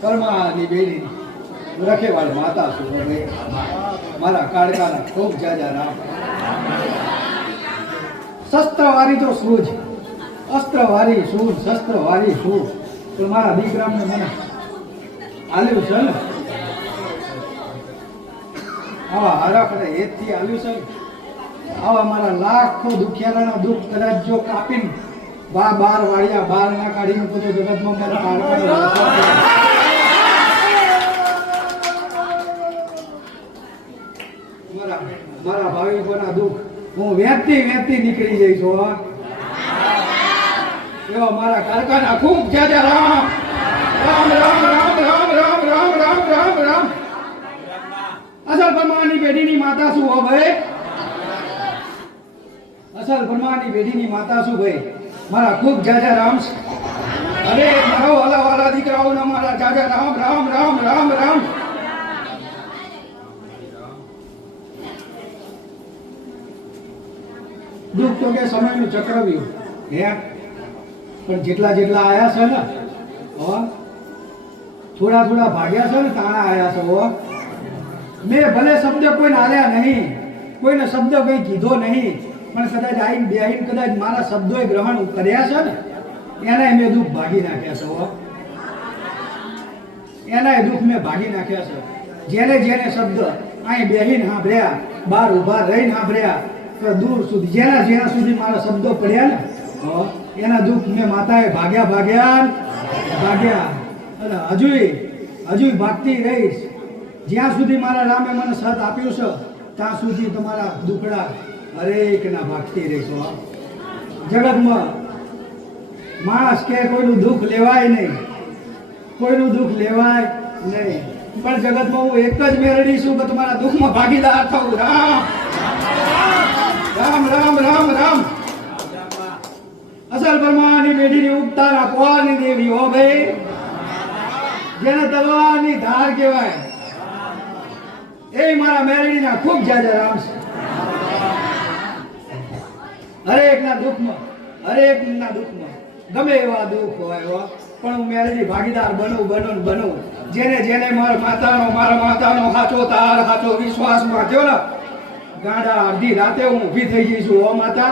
કર્માની બેની રખેવાળ માતા છું હવે મારા કાળકાના ખૂબ જાજા રામ શસ્ત્રવારી તો શું જ અસ્ત્રવારી શું શસ્ત્રવારી શું પણ મારા દીકરાને મને આલ્યું છે ને આવા હરખને હેતથી આલ્યું છે ને આવા મારા લાખો દુખિયારાના દુઃખ કદાચ જો કાપીને બાર વાળિયા બાર ના કાઢીને તો જગતમાં મારા મારા ભાવિકોના દુઃખ હું વેચતી નીકળી જઈશ એવા મારા કારખાના ખૂબ જાજા રામ રામ રામ રામ રામ રામ રામ રામ રામ રામ અસલ બ્રહ્માની પેઢીની માતા શું હો ભાઈ અસલ બ્રહ્માની પેઢીની માતા શું ભાઈ મારા ખૂબ જાજા રામ અરે મારો વાલા વાલા દીકરાઓના મારા જાજા રામ રામ રામ રામ રામ દુઃખ તો કે સમયનું ચક્રવ્યુહ હે પણ જેટલા આયા છે ને થોડા ભાગ્યા છે ને તાણા આયા છે મેં ભલે શબ્દ કોઈને આલ્યા નહીં કોઈને શબ્દ કઈ કીધો નહીં પણ કદાચ આઈને બેહીને કદાચ મારા શબ્દોએ ગ્રહણ કર્યા છે ને એનાય મેં દુઃખ ભાગી નાખ્યા છે એનાય દુઃખ મેં ભાગી નાખ્યા છે જેને શબ્દ અહીં બેહીને સાંભળ્યા બહાર ઉભા રહીને સાંભળ્યા દૂર સુધી જેના સુધી મારા શબ્દો પડ્યા ને એના દુઃખ મેં માતાએ ભાગ્યા અને હજુ ભાગતી રહીશ જ્યાં સુધી મારા રામે મને સત આપ્યું છે ત્યાં સુધી તમારા દુખડા હરેકના ભાગતી રહીશ જગતમાં માણસ કે કોઈનું દુઃખ લેવાય નહીં પણ જગતમાં હું એક જ મેળવી છું કે તમારા દુઃખમાં ભાગીદાર થવું રામ રામ રામ રામ રામ અસલ બ્રહ્માની પેઢીની ઉપતારા કોની દેવી હો ભાઈ જેને તલવારની ધાર કહેવાય એ મારા મેરડીના ખૂબ જાજા રામ છે હરેકના દુઃખમાં ગમે એવા દુઃખ હોય પણ હું મેરડી ભાગીદાર બનું જેને મારા માતાનો સાચો તાર સાચો વિશ્વાસમાં થયો ને ગાડા અડધી રાતે હું ઊભી થઈ જઈશું ઓ માતા